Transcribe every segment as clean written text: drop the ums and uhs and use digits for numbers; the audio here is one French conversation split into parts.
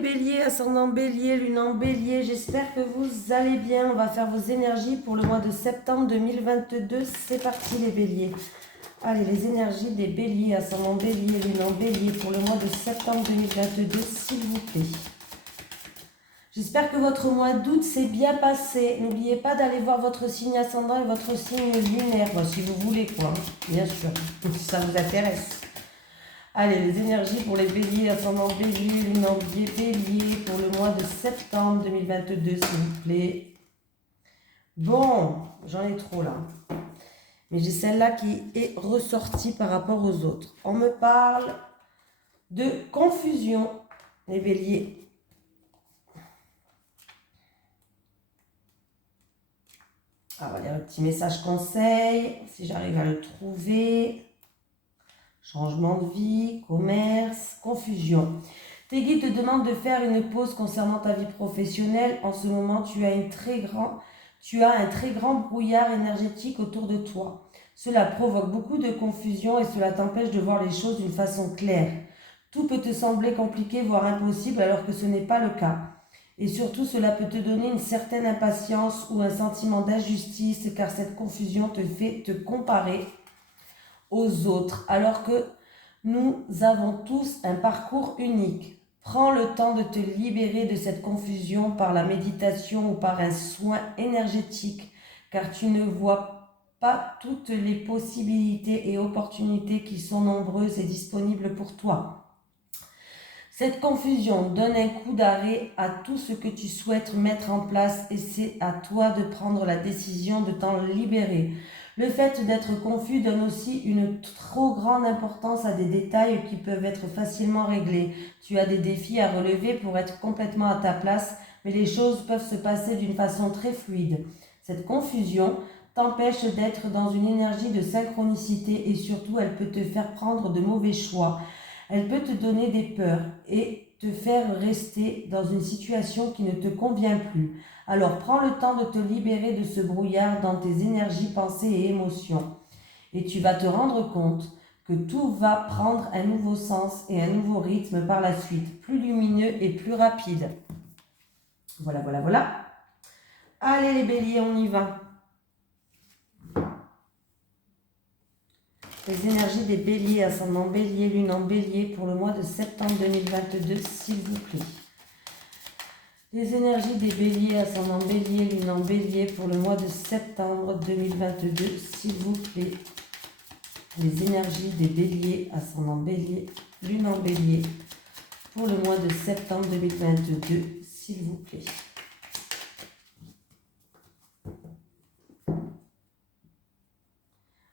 béliers, ascendant bélier, lune en bélier, j'espère que vous allez bien. On va faire vos énergies pour le mois de septembre 2022. C'est parti les béliers. Allez, les énergies des béliers, ascendant bélier, lune en bélier pour le mois de septembre 2022, s'il vous plaît. J'espère que votre mois d'août s'est bien passé. N'oubliez pas d'aller voir votre signe ascendant et votre signe lunaire, si vous voulez quoi, bien sûr, si ça vous intéresse. Allez, les énergies pour les béliers, ascendant bélier, lune en bélier pour le mois de septembre 2022, s'il vous plaît. Bon, j'en ai trop là. Mais j'ai celle-là qui est ressortie par rapport aux autres. On me parle de confusion, les béliers. Ah, on va lire le petit message conseil, si j'arrive à le trouver. Changement de vie, commerce, confusion. Tes guides te demandent de faire une pause concernant ta vie professionnelle. En ce moment, tu as un très grand brouillard énergétique autour de toi. Cela provoque beaucoup de confusion et cela t'empêche de voir les choses d'une façon claire. Tout peut te sembler compliqué, voire impossible, alors que ce n'est pas le cas. Et surtout, cela peut te donner une certaine impatience ou un sentiment d'injustice, car cette confusion te fait te comparer aux autres, alors que nous avons tous un parcours unique. Prends le temps de te libérer de cette confusion par la méditation ou par un soin énergétique, car tu ne vois pas toutes les possibilités et opportunités qui sont nombreuses et disponibles pour toi. Cette confusion donne un coup d'arrêt à tout ce que tu souhaites mettre en place et c'est à toi de prendre la décision de t'en libérer. Le fait d'être confus donne aussi une trop grande importance à des détails qui peuvent être facilement réglés. Tu as des défis à relever pour être complètement à ta place, mais les choses peuvent se passer d'une façon très fluide. Cette confusion t'empêche d'être dans une énergie de synchronicité et surtout elle peut te faire prendre de mauvais choix. Elle peut te donner des peurs et te faire rester dans une situation qui ne te convient plus. Alors prends le temps de te libérer de ce brouillard dans tes énergies, pensées et émotions. Et tu vas te rendre compte que tout va prendre un nouveau sens et un nouveau rythme par la suite, plus lumineux et plus rapide. Voilà, voilà, voilà. Allez les béliers, on y va. Les énergies des béliers, ascendant bélier, lune en bélier pour le mois de septembre 2022, s'il vous plaît. Les énergies des béliers, ascendant bélier, lune en bélier pour le mois de septembre 2022, s'il vous plaît. Les énergies des béliers, ascendant bélier, lune en bélier pour le mois de septembre 2022, s'il vous plaît.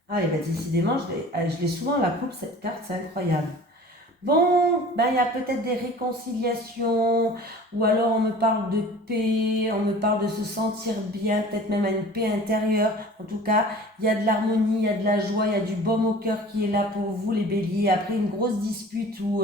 Allez, décidément, je l'ai souvent la coupe, cette carte, c'est incroyable. Bon, il y a peut-être des réconciliations, ou alors on me parle de paix, on me parle de se sentir bien, peut-être même à une paix intérieure. En tout cas, il y a de l'harmonie, il y a de la joie, il y a du baume au cœur qui est là pour vous les béliers. Après une grosse dispute ou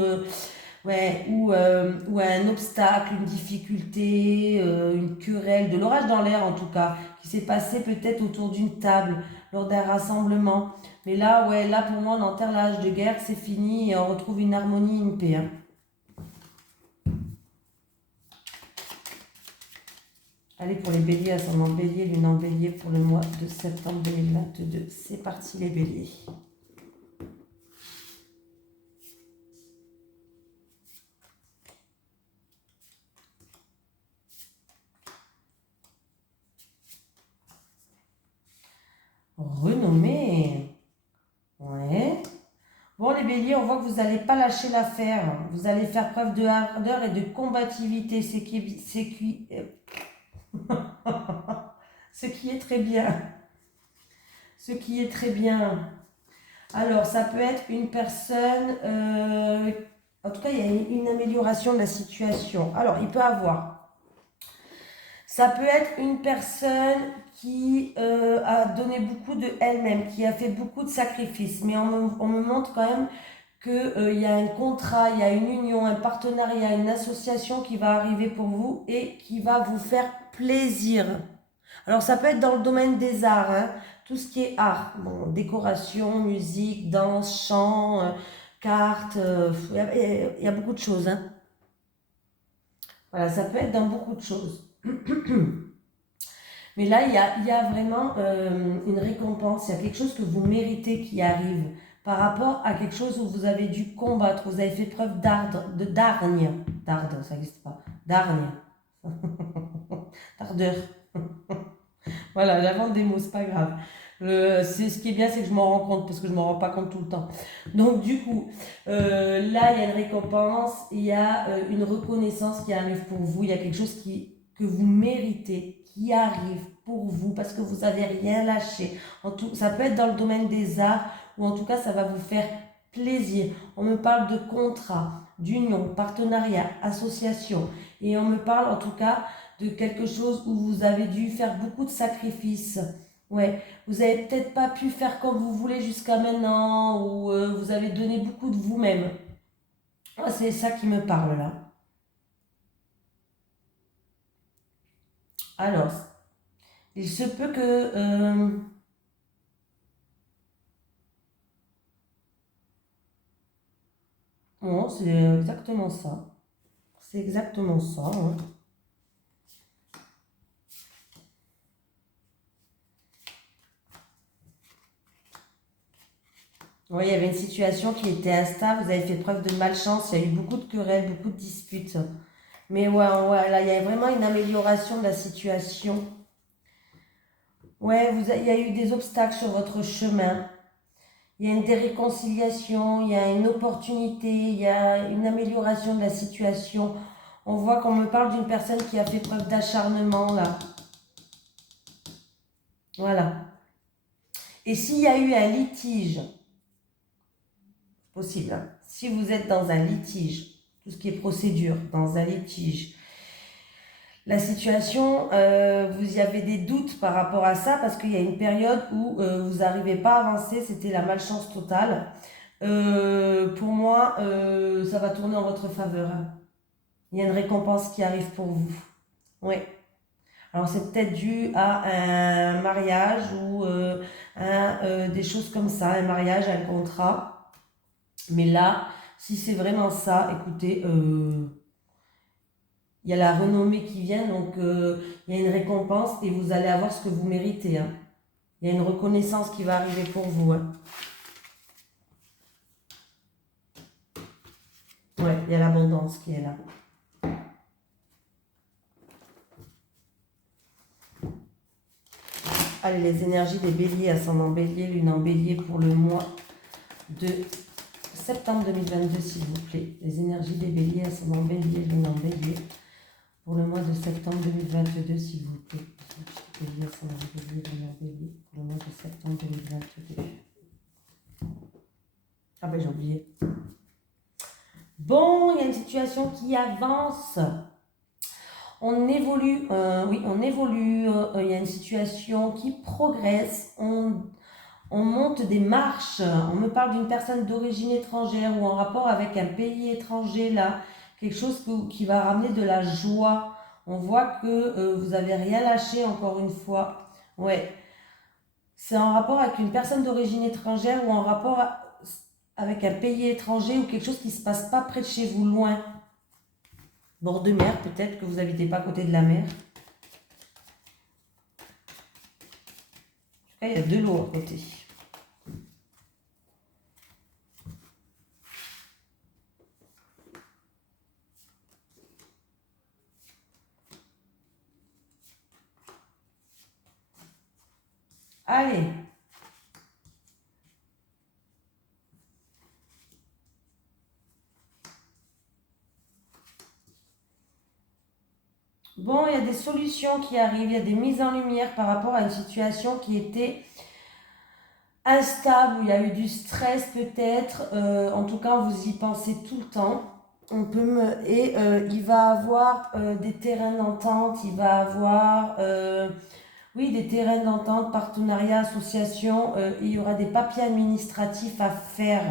un obstacle, une difficulté, une querelle, de l'orage dans l'air en tout cas, qui s'est passé peut-être autour d'une table, lors d'un rassemblement. Mais là, là pour moi, on enterre l'âge de guerre, c'est fini et on retrouve une harmonie, une paix. Allez, pour les béliers, ascendant bélier, lune en bélier pour le mois de septembre 2022. C'est parti les béliers. Renommé. Ouais. Bon les béliers, on voit que vous n'allez pas lâcher l'affaire. Vous allez faire preuve de ardeur et de combativité. Ce qui est très bien. Ce qui est très bien. Alors, ça peut être une personne... en tout cas, il y a une amélioration de la situation. Alors, il peut avoir... Ça peut être une personne qui a donné beaucoup de elle-même, qui a fait beaucoup de sacrifices. Mais on me montre quand même qu'il y a un contrat, il y a une union, un partenariat, une association qui va arriver pour vous et qui va vous faire plaisir. Alors ça peut être dans le domaine des arts, tout ce qui est art, bon, décoration, musique, danse, chant, cartes, il y a beaucoup de choses. Voilà, ça peut être dans beaucoup de choses. Mais là, il y a vraiment une récompense, il y a quelque chose que vous méritez qui arrive par rapport à quelque chose où vous avez dû combattre, vous avez fait preuve d'argne. D'arde, ça n'existe pas. D'argne. D'ardeur. Voilà, j'invente des mots, c'est pas grave. Ce qui est bien, c'est que je m'en rends compte parce que je m'en rends pas compte tout le temps. Donc du coup, là, il y a une récompense, il y a une reconnaissance qui arrive pour vous, il y a quelque chose que vous méritez, qui arrive pour vous parce que vous n'avez rien lâché. Ça peut être dans le domaine des arts ou en tout cas, ça va vous faire plaisir. On me parle de contrat, d'union, partenariat, association et on me parle en tout cas de quelque chose où vous avez dû faire beaucoup de sacrifices. Ouais, vous avez peut-être pas pu faire comme vous voulez jusqu'à maintenant, ou vous avez donné beaucoup de vous-même. Moi, c'est ça qui me parle là. Alors, il se peut que... bon, c'est exactement ça. C'est exactement ça. Hein. Oui, il y avait une situation qui était instable, vous avez fait preuve de malchance, il y a eu beaucoup de querelles, beaucoup de disputes. Mais ouais, ouais, là, il y a vraiment une amélioration de la situation. Ouais, il y a eu des obstacles sur votre chemin. Il y a une déréconciliation, il y a une opportunité, il y a une amélioration de la situation. On voit qu'on me parle d'une personne qui a fait preuve d'acharnement là. Voilà. Et s'il y a eu un litige, possible, hein, si vous êtes dans un litige, tout ce qui est procédure, dans un litige, la situation, vous y avez des doutes par rapport à ça parce qu'il y a une période où vous n'arrivez pas à avancer, c'était la malchance totale. Pour moi, ça va tourner en votre faveur. Hein. Il y a une récompense qui arrive pour vous. Oui. Alors c'est peut-être dû à un mariage ou des choses comme ça, un mariage, un contrat. Mais là, si c'est vraiment ça, écoutez, il y a la renommée qui vient, donc il y a une récompense et vous allez avoir ce que vous méritez. Hein. Il y a une reconnaissance qui va arriver pour vous. Hein. Ouais, il y a l'abondance qui est là. Allez, les énergies des béliers, ascendant bélier, lune en bélier pour le mois de septembre 2022, s'il vous plaît. Les énergies des béliers, ascendant bélier, lune en bélier pour le mois de septembre 2022, s'il vous plaît. Bélier, ascendant bélier, lune en bélier pour le mois de septembre 2022. Ah ben j'ai oublié. Bon, il y a une situation qui avance. On évolue, oui, on évolue. Il y a une situation qui progresse. On monte des marches. On me parle d'une personne d'origine étrangère ou en rapport avec un pays étranger là. Quelque chose qui va ramener de la joie. On voit que vous n'avez rien lâché encore une fois. Ouais. C'est en rapport avec une personne d'origine étrangère ou en rapport avec un pays étranger ou quelque chose qui ne se passe pas près de chez vous, loin. Bord de mer, peut-être que vous n'habitez pas à côté de la mer. En tout cas, il y a de l'eau à côté. Allez. Bon, il y a des solutions qui arrivent, il y a des mises en lumière par rapport à une situation qui était instable, où il y a eu du stress peut-être. En tout cas, vous y pensez tout le temps. Il va avoir des terrains d'entente, il va avoir oui, des terrains d'entente, partenariat, association. Il y aura des papiers administratifs à faire.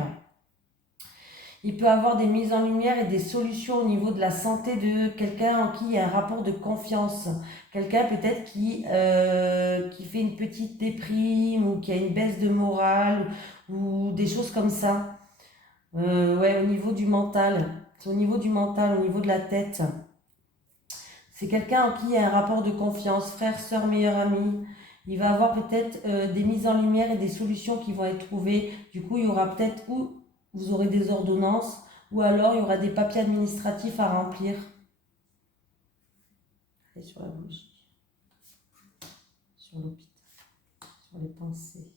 Il peut avoir des mises en lumière et des solutions au niveau de la santé de quelqu'un en qui il y a un rapport de confiance. Quelqu'un peut-être qui fait une petite déprime ou qui a une baisse de morale ou des choses comme ça. Ouais, au niveau du mental. C'est au niveau du mental, au niveau de la tête. C'est quelqu'un en qui il y a un rapport de confiance, frère, soeur, meilleur ami. Il va avoir peut-être des mises en lumière et des solutions qui vont être trouvées. Du coup, il y aura peut-être où vous aurez des ordonnances ou alors il y aura des papiers administratifs à remplir. Allez sur la bougie, sur l'hôpital, sur les pensées.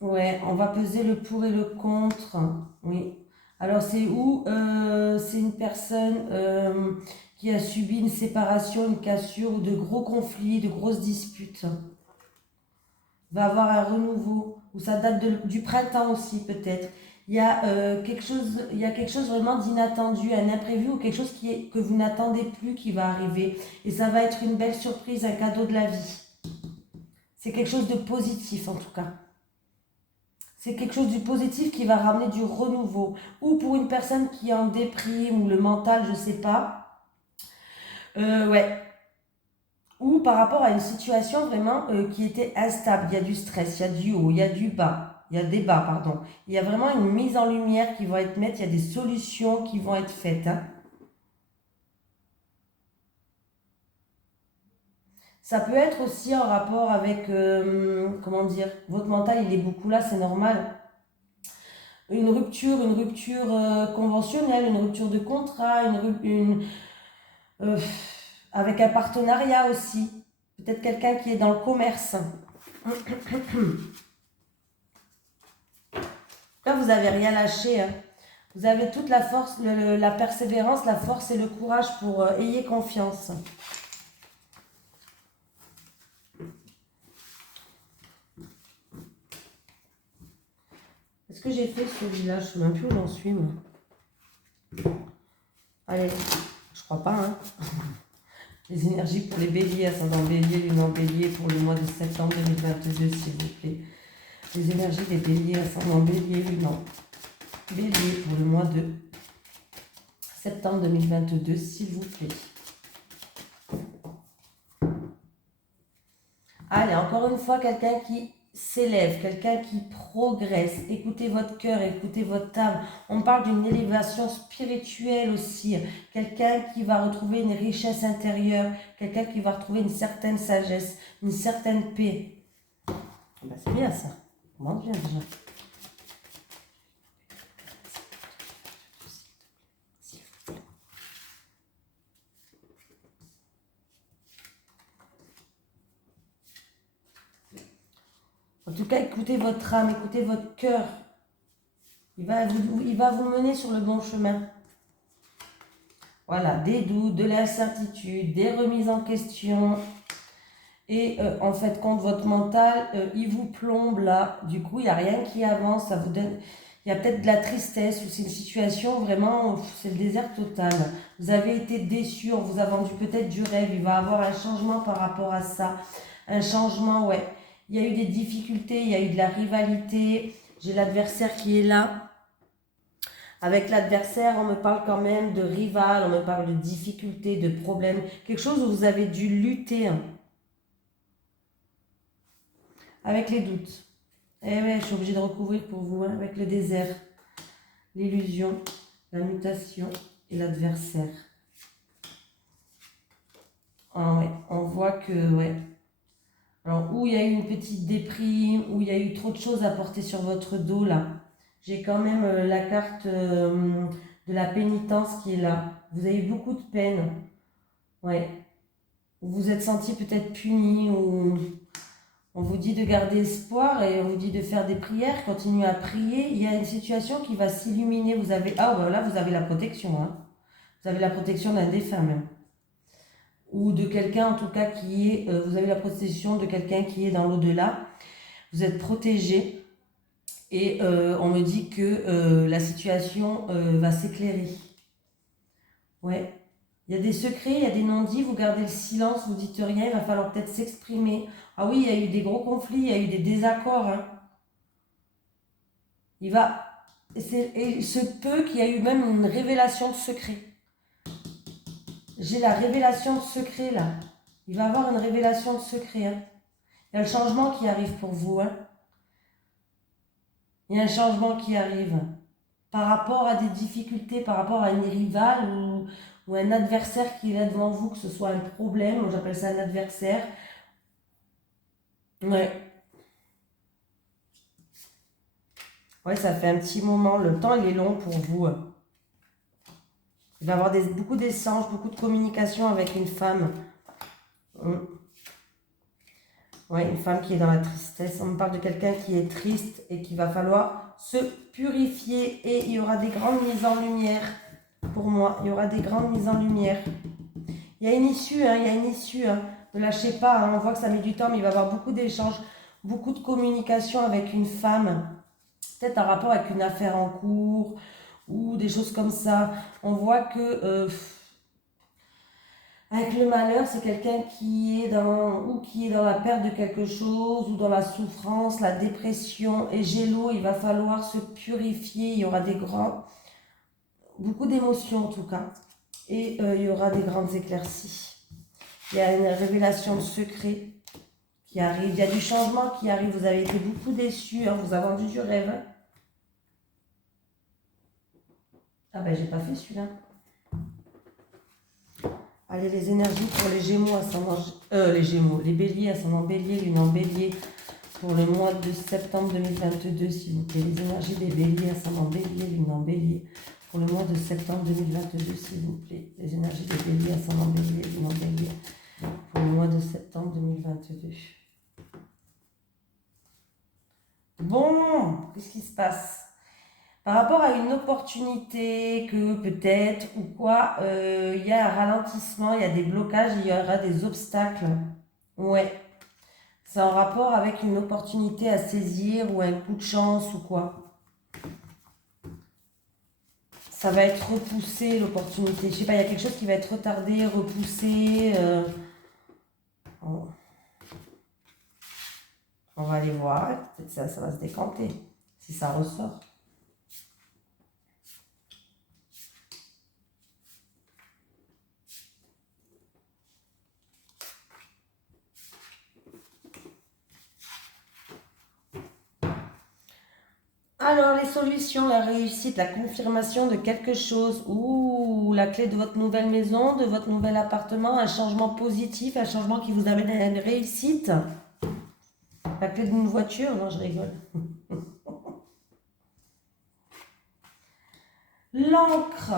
Ouais, on va peser le pour et le contre. Oui. Alors, c'est où c'est une personne qui a subi une séparation, une cassure ou de gros conflits, de grosses disputes. Va avoir un renouveau, ou ça date du printemps aussi peut-être. Il y a quelque chose vraiment d'inattendu, un imprévu ou quelque chose que vous n'attendez plus qui va arriver. Et ça va être une belle surprise, un cadeau de la vie. C'est quelque chose de positif en tout cas. C'est quelque chose de positif qui va ramener du renouveau. Ou pour une personne qui est en déprime ou le mental, je sais pas. Ouais. Ou par rapport à une situation vraiment qui était instable. Il y a du stress, il y a du haut, il y a du bas. Il y a des bas, pardon. Il y a vraiment une mise en lumière qui va être faite. Il y a des solutions qui vont être faites. Hein. Ça peut être aussi en rapport avec, comment dire, votre mental, il est beaucoup là, c'est normal. Une rupture conventionnelle, une rupture de contrat, euh, avec un partenariat aussi. Peut-être quelqu'un qui est dans le commerce. Là, vous n'avez rien lâché. Hein. Vous avez toute la force, la persévérance, la force et le courage pour ayez confiance. Est-ce que j'ai fait celui-là? Je ne sais même plus où j'en suis, moi. Allez, je crois pas, hein. Les énergies pour les béliers, ascendant bélier, lune en bélier pour le mois de septembre 2022, s'il vous plaît. Les énergies des béliers, ascendant bélier, lune en bélier pour le mois de septembre 2022, s'il vous plaît. Allez, encore une fois, quelqu'un qui s'élève, quelqu'un qui progresse. Écoutez votre cœur, écoutez votre âme. On parle d'une élévation spirituelle aussi. Quelqu'un qui va retrouver une richesse intérieure, quelqu'un qui va retrouver une certaine sagesse, une certaine paix. Ben, c'est bien ça. On mange bien déjà. En tout cas, écoutez votre âme, écoutez votre cœur. Il va vous mener sur le bon chemin. Voilà, des doutes, de l'incertitude, des remises en question. Et en fait, quand votre mental, il vous plombe là. Du coup, il n'y a rien qui avance. Ça vous donne... Il y a peut-être de la tristesse ou c'est une situation vraiment, c'est le désert total. Vous avez été déçu, on vous a vendu peut-être du rêve. Il va y avoir un changement par rapport à ça. Un changement, ouais. Il y a eu des difficultés, il y a eu de la rivalité. J'ai l'adversaire qui est là. Avec l'adversaire, on me parle quand même de rival, on me parle de difficultés, de problèmes. Quelque chose où vous avez dû lutter. Hein. Avec les doutes. Eh ouais, je suis obligée de recouvrir pour vous, hein, avec le désert, l'illusion, la mutation et l'adversaire. Ah ouais, on voit que, ouais. Alors, où il y a eu une petite déprime, où il y a eu trop de choses à porter sur votre dos, là. J'ai quand même la carte de la pénitence qui est là. Vous avez eu beaucoup de peine. Ouais. Vous vous êtes senti peut-être puni ou... On vous dit de garder espoir et on vous dit de faire des prières, continuez à prier. Il y a une situation qui va s'illuminer. Vous avez, ah voilà, vous avez la protection. Hein. Vous avez la protection d'un défunt même. Ou de quelqu'un en tout cas qui est, vous avez la protection de quelqu'un qui est dans l'au-delà. Vous êtes protégé et on me dit que la situation va s'éclairer. Ouais. Il y a des secrets, il y a des non-dits, vous gardez le silence, vous dites rien, il va falloir peut-être s'exprimer. Ah oui, il y a eu des gros conflits, il y a eu des désaccords. Hein. Il se peut qu'il y ait eu même une révélation de secret. J'ai la révélation de secret là. Il va y avoir une révélation de secret. Hein. Il y a le changement qui arrive pour vous. Hein. Il y a un changement qui arrive. par rapport à des difficultés, par rapport à une rivale ou un adversaire qui est là devant vous, que ce soit un problème, moi j'appelle ça un adversaire. Ouais, ouais, ça fait un petit moment, le temps il est long pour vous. Il va y avoir beaucoup d'échanges, beaucoup de communication avec une femme. Ouais, une femme qui est dans la tristesse. On me parle de quelqu'un qui est triste et qu'il va falloir se purifier. Et il y aura des grandes mises en lumière pour moi. Il y aura des grandes mises en lumière. Il y a une issue, hein, il y a une issue. Hein. Ne lâchez pas, hein. On voit que ça met du temps, mais il va y avoir beaucoup d'échanges, beaucoup de communication avec une femme. Peut-être un rapport avec une affaire en cours ou des choses comme ça. On voit que avec le malheur, c'est quelqu'un qui est dans la perte de quelque chose ou dans la souffrance, la dépression. Et Gélo, il va falloir se purifier. Il y aura beaucoup d'émotions en tout cas. Et il y aura des grandes éclaircies. Il y a une révélation de secret qui arrive. Il y a du changement qui arrive. Vous avez été beaucoup déçus. Hein. Vous avez vendu du rêve. Hein. Ah ben, j'ai pas fait celui-là. Allez, les énergies pour les Gémeaux, les Béliers, ascendant Bélier, lune en Bélier, pour le mois de septembre 2022, s'il vous plaît. Les énergies des Béliers, ascendant Bélier, lune en Bélier, pour le mois de septembre 2022, s'il vous plaît. Les énergies des Béliers, ascendant Bélier, lune en Bélier, pour le mois de septembre 2022. Bon, qu'est-ce qui se passe? Par rapport à une opportunité que peut-être ou quoi, il y a un ralentissement, il y a des blocages, il y aura des obstacles. Ouais, c'est en rapport avec une opportunité à saisir ou un coup de chance ou quoi. Ça va être repoussé l'opportunité. Je sais pas, il y a quelque chose qui va être retardé, repoussé. On va aller voir. Peut-être ça va se décanter si ça ressort. Alors, les solutions, la réussite, la confirmation de quelque chose, ou la clé de votre nouvelle maison, de votre nouvel appartement, un changement positif, un changement qui vous amène à une réussite. La clé d'une voiture, non, je rigole. L'encre,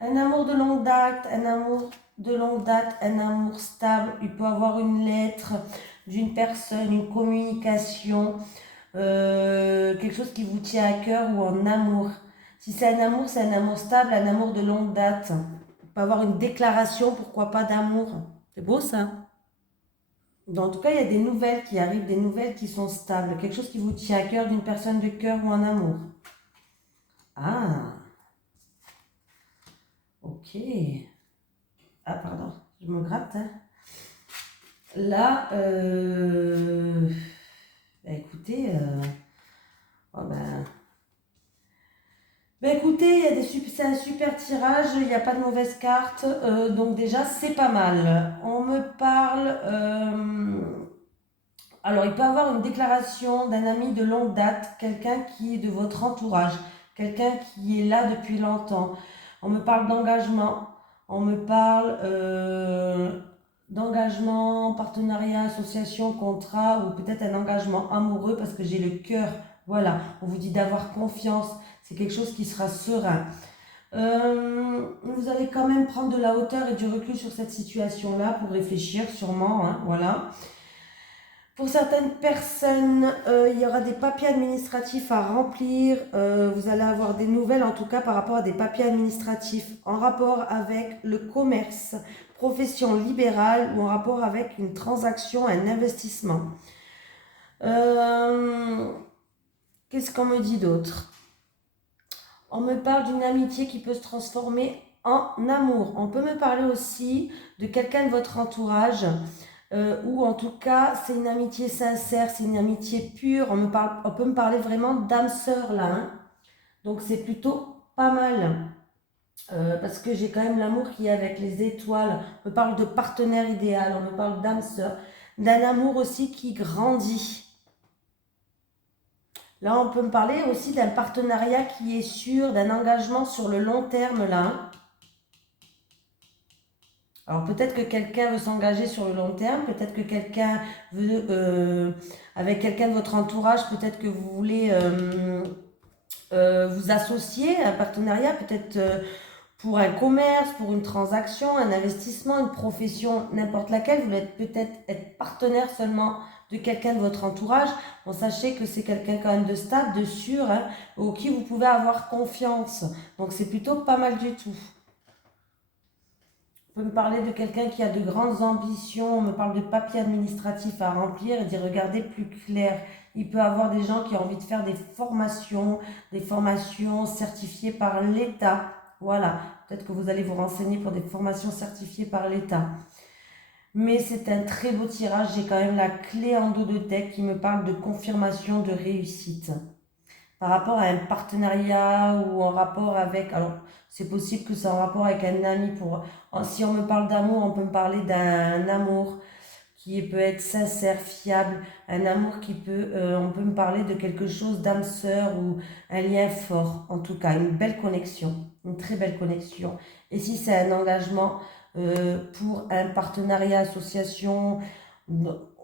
un amour de longue date, un amour stable. Il peut avoir une lettre d'une personne, une communication. Quelque chose qui vous tient à cœur ou en amour. Si c'est un amour stable, un amour de longue date. On peut avoir une déclaration, pourquoi pas, d'amour. C'est beau ça. En tout cas, il y a des nouvelles qui arrivent, des nouvelles qui sont stables. Quelque chose qui vous tient à cœur, d'une personne de cœur ou en amour. Ah, ok. Ah, pardon, je me gratte. Hein. Là, écoutez, oh écoutez, c'est un super tirage, il n'y a pas de mauvaise carte, donc déjà c'est pas mal. On me parle, alors il peut avoir une déclaration d'un ami de longue date, quelqu'un qui est de votre entourage, quelqu'un qui est là depuis longtemps. On me parle d'engagement, on me parle d'engagement, partenariat, association, contrat ou peut-être un engagement amoureux parce que j'ai le cœur. Voilà, on vous dit d'avoir confiance, c'est quelque chose qui sera serein. Vous allez quand même prendre de la hauteur et du recul sur cette situation-là pour réfléchir sûrement, hein, voilà. Pour certaines personnes, il y aura des papiers administratifs à remplir. Vous allez avoir des nouvelles, en tout cas, par rapport à des papiers administratifs en rapport avec le commerce, profession libérale ou en rapport avec une transaction, un investissement. Qu'est-ce qu'on me dit d'autre? On me parle d'une amitié qui peut se transformer en amour. On peut me parler aussi de quelqu'un de votre entourage. Ou en tout cas, c'est une amitié sincère, c'est une amitié pure. On peut me parler vraiment d'âme sœur là. Hein. Donc c'est plutôt pas mal. Parce que j'ai quand même l'amour qui est avec les étoiles. On me parle de partenaire idéal, on me parle d'âme sœur. D'un amour aussi qui grandit. Là, on peut me parler aussi d'un partenariat qui est sûr, d'un engagement sur le long terme, là. Hein. Alors, peut-être que quelqu'un veut s'engager sur le long terme, peut-être que quelqu'un veut, avec quelqu'un de votre entourage, peut-être que vous voulez vous associer à un partenariat, peut-être pour un commerce, pour une transaction, un investissement, une profession, n'importe laquelle. Vous voulez peut-être être partenaire seulement de quelqu'un de votre entourage. Bon, sachez que c'est quelqu'un quand même de stable, de sûr, hein, au qui vous pouvez avoir confiance. Donc, c'est plutôt pas mal du tout. On peut me parler de quelqu'un qui a de grandes ambitions, on me parle de papiers administratifs à remplir et d'y regarder plus clair. Il peut avoir des gens qui ont envie de faire des formations certifiées par l'État. Voilà, peut-être que vous allez vous renseigner pour des formations certifiées par l'État. Mais c'est un très beau tirage, j'ai quand même la clé en dos de tête qui me parle de confirmation de réussite. Par rapport à un partenariat ou en rapport avec... Alors, c'est possible que c'est en rapport avec un ami. Si on me parle d'amour, on peut me parler d'un amour qui peut être sincère, fiable. Un amour on peut me parler de quelque chose d'âme sœur ou un lien fort. En tout cas, une belle connexion, une très belle connexion. Et si c'est un engagement pour un partenariat, association,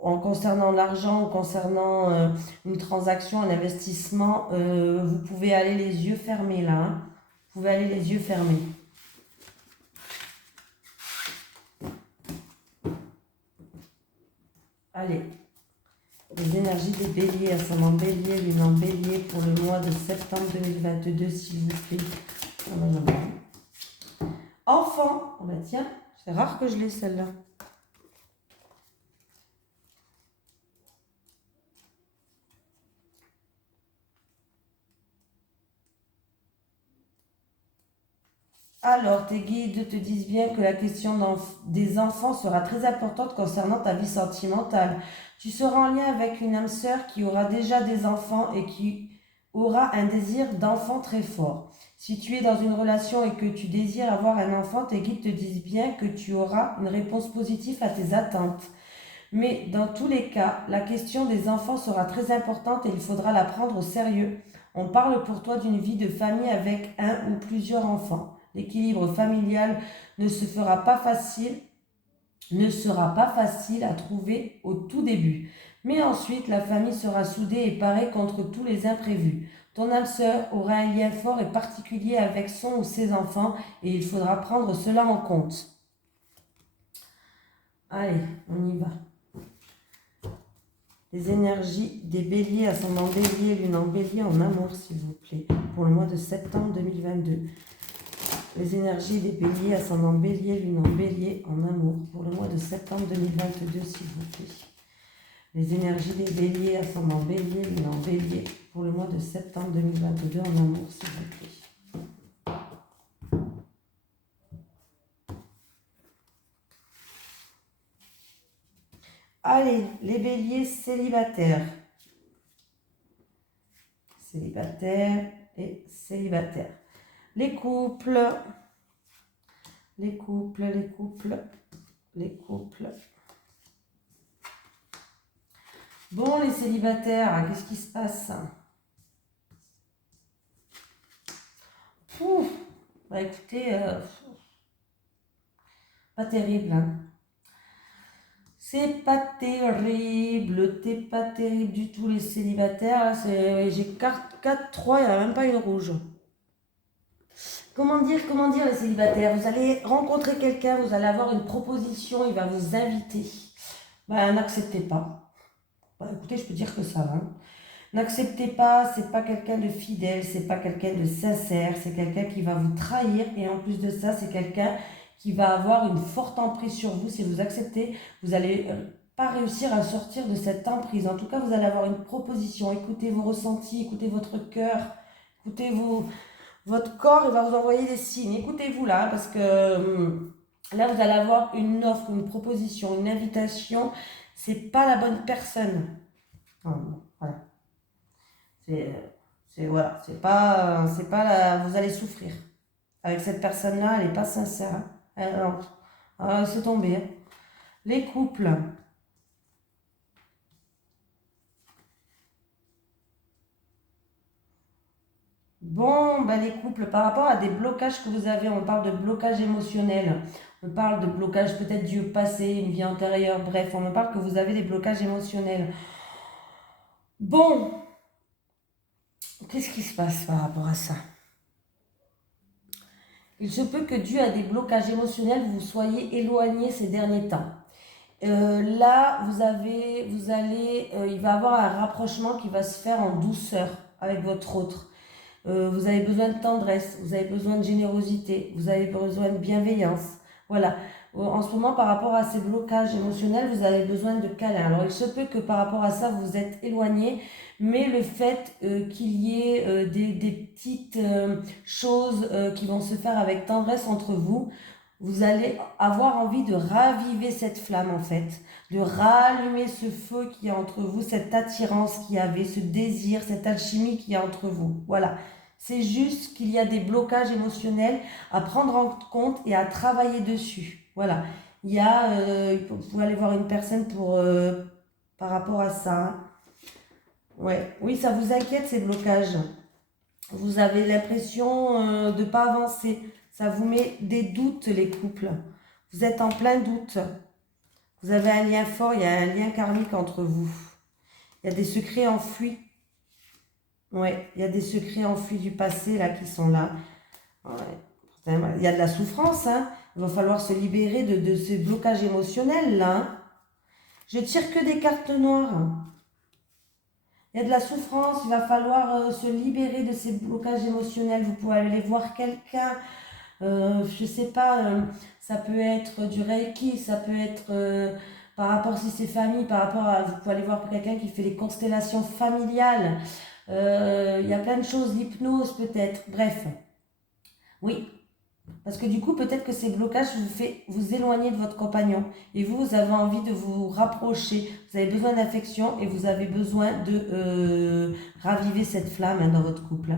en concernant l'argent ou concernant une transaction, un investissement, vous pouvez aller les yeux fermés là. Hein. Vous pouvez aller les yeux fermés. Allez. Les énergies des béliers, ascendant bélier, lune en bélier pour le mois de septembre 2022, s'il vous plaît. Enfant. Oh bah tiens, c'est rare que je l'ai celle-là. Alors, tes guides te disent bien que la question des enfants sera très importante concernant ta vie sentimentale. Tu seras en lien avec une âme sœur qui aura déjà des enfants et qui aura un désir d'enfant très fort. Si tu es dans une relation et que tu désires avoir un enfant, tes guides te disent bien que tu auras une réponse positive à tes attentes. Mais dans tous les cas, la question des enfants sera très importante et il faudra la prendre au sérieux. On parle pour toi d'une vie de famille avec un ou plusieurs enfants. L'équilibre familial ne sera pas facile à trouver au tout début. Mais ensuite, la famille sera soudée et parée contre tous les imprévus. Ton âme sœur aura un lien fort et particulier avec son ou ses enfants et il faudra prendre cela en compte. Allez, on y va. Les énergies des béliers, ascendant bélier, lune en bélier en amour, s'il vous plaît, pour le mois de septembre 2022. Les énergies des béliers, ascendant bélier, lune en bélier en amour, pour le mois de septembre 2022, s'il vous plaît. Les énergies des béliers, ascendant bélier, lune en bélier, pour le mois de septembre 2022 en amour, s'il vous plaît. Allez, les béliers célibataires. Célibataires et célibataires. Les couples. Bon, les célibataires, qu'est-ce qui se passe? Bah écoutez, pas terrible. Hein. C'est pas terrible, t'es pas terrible du tout les célibataires. J'ai 4, 3, il n'y en a même pas une rouge. Comment dire les célibataires? Vous allez rencontrer quelqu'un, vous allez avoir une proposition, il va vous inviter. Bah n'acceptez pas. Bah écoutez, je peux dire que ça va. Hein. N'acceptez pas, c'est pas quelqu'un de fidèle, c'est pas quelqu'un de sincère, c'est quelqu'un qui va vous trahir et en plus de ça, c'est quelqu'un qui va avoir une forte emprise sur vous. Si vous acceptez, vous n'allez pas réussir à sortir de cette emprise. En tout cas, vous allez avoir une proposition. Écoutez vos ressentis, écoutez votre cœur, écoutez votre corps, il va vous envoyer des signes. Écoutez-vous là, parce que là, vous allez avoir une offre, une proposition, une invitation. C'est pas la bonne personne. Voilà. Voilà, c'est pas vous allez souffrir. Avec cette personne-là, elle n'est pas sincère. Hein. C'est tombé. Hein. Les couples. Bon, ben les couples, par rapport à des blocages que vous avez, on parle de blocage émotionnel, on parle de blocage peut-être du passé, une vie antérieure, bref, on me parle que vous avez des blocages émotionnels. Bon, qu'est-ce qui se passe par rapport à ça? Il se peut que dû à des blocages émotionnels, vous soyez éloigné ces derniers temps. Là, il va y avoir un rapprochement qui va se faire en douceur avec votre autre. Vous avez besoin de tendresse, vous avez besoin de générosité, vous avez besoin de bienveillance. Voilà. En ce moment, par rapport à ces blocages émotionnels, vous avez besoin de câlin. Alors, il se peut que par rapport à ça, vous êtes éloigné, mais le fait qu'il y ait des petites choses qui vont se faire avec tendresse entre vous, vous allez avoir envie de raviver cette flamme en fait, de rallumer ce feu qui est entre vous, cette attirance qu'il y avait, ce désir, cette alchimie qu'il y a entre vous. Voilà. C'est juste qu'il y a des blocages émotionnels à prendre en compte et à travailler dessus. Voilà. Vous pouvez aller voir une personne par rapport à ça. Ouais. Oui, ça vous inquiète ces blocages. Vous avez l'impression de ne pas avancer. Ça vous met des doutes, les couples. Vous êtes en plein doute. Vous avez un lien fort, il y a un lien karmique entre vous. Il y a des secrets enfouis. Ouais, il y a des secrets enfouis du passé là qui sont là. Ouais. Il y a de la souffrance, hein. Il va falloir se libérer de ce blocage émotionnel là. Hein. Je tire que des cartes noires. Il y a de la souffrance, il va falloir se libérer de ces blocages émotionnels. Vous pouvez aller voir quelqu'un, je sais pas, ça peut être du Reiki, ça peut être par rapport si c'est famille, vous pouvez aller voir quelqu'un qui fait les constellations familiales. Il y a plein de choses, l'hypnose peut-être, bref. Oui, parce que du coup, peut-être que ces blocages vous fait vous éloigner de votre compagnon. Et vous avez envie de vous rapprocher. Vous avez besoin d'affection et vous avez besoin de raviver cette flamme hein, dans votre couple.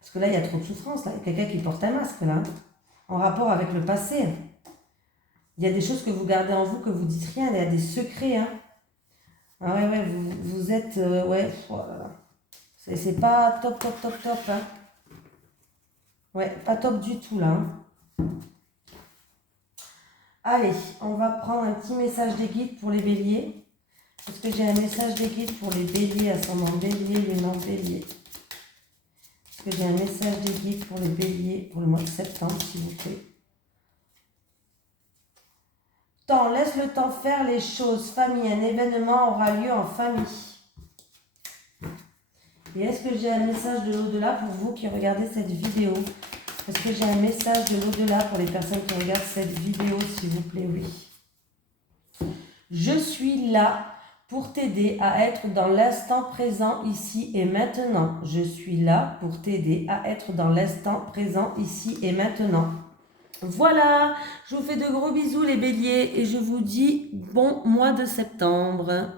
Parce que là, il y a trop de souffrance. Là. Il y a quelqu'un qui porte un masque là. En rapport avec le passé. Il y a des choses que vous gardez en vous, que vous dites rien. Il y a des secrets. Hein. Ah ouais, vous êtes... ouais, oh là là. C'est pas top. Hein. Ouais, pas top du tout là. Hein. Allez, on va prendre un petit message des guides pour les béliers. Est-ce que j'ai un message des guides pour les béliers, ascendant bélier, lunan bélier? Est-ce que j'ai un message des guides pour les béliers pour le mois de septembre, s'il vous plaît? Temps, laisse le temps faire les choses. Famille, un événement aura lieu en famille. Et est-ce que j'ai un message de l'au-delà pour vous qui regardez cette vidéo? Est-ce que j'ai un message de l'au-delà pour les personnes qui regardent cette vidéo, s'il vous plaît? Oui. Je suis là pour t'aider à être dans l'instant présent ici et maintenant. Je suis là pour t'aider à être dans l'instant présent ici et maintenant. Voilà, je vous fais de gros bisous les béliers et je vous dis bon mois de septembre.